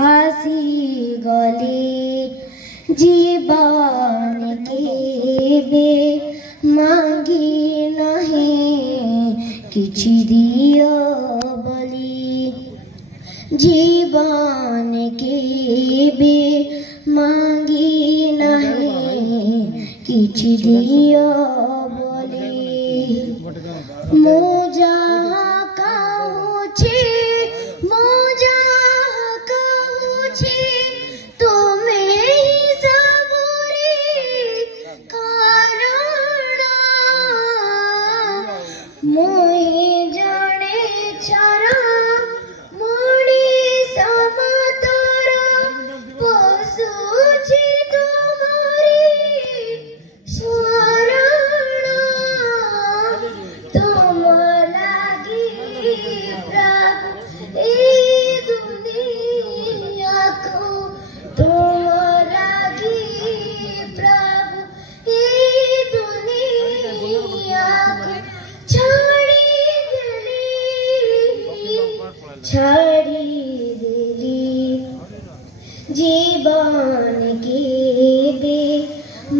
भासी गले जीवन केबे मांगी नहीं किछि दियो बोली जीवन केबे मांगी नहीं किछि दियो बोली मोजा कहूछि तुम्हें ही सबुरी कारण मोहि जड़े छरा मुड़ी समतर पशुछि तुम्हारी शरण तुम लागी प्रभु ए दुनिया को तुम लागी प्रभु ए दुनिया को छाड़ी दिली जीवन केबे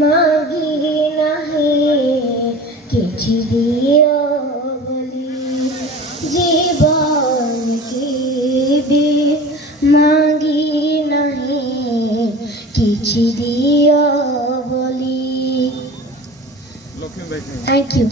मांगी नहीं किछि दियो बोली जीवन केबे मांगी नहीं किछि दियो बोली। Thank you.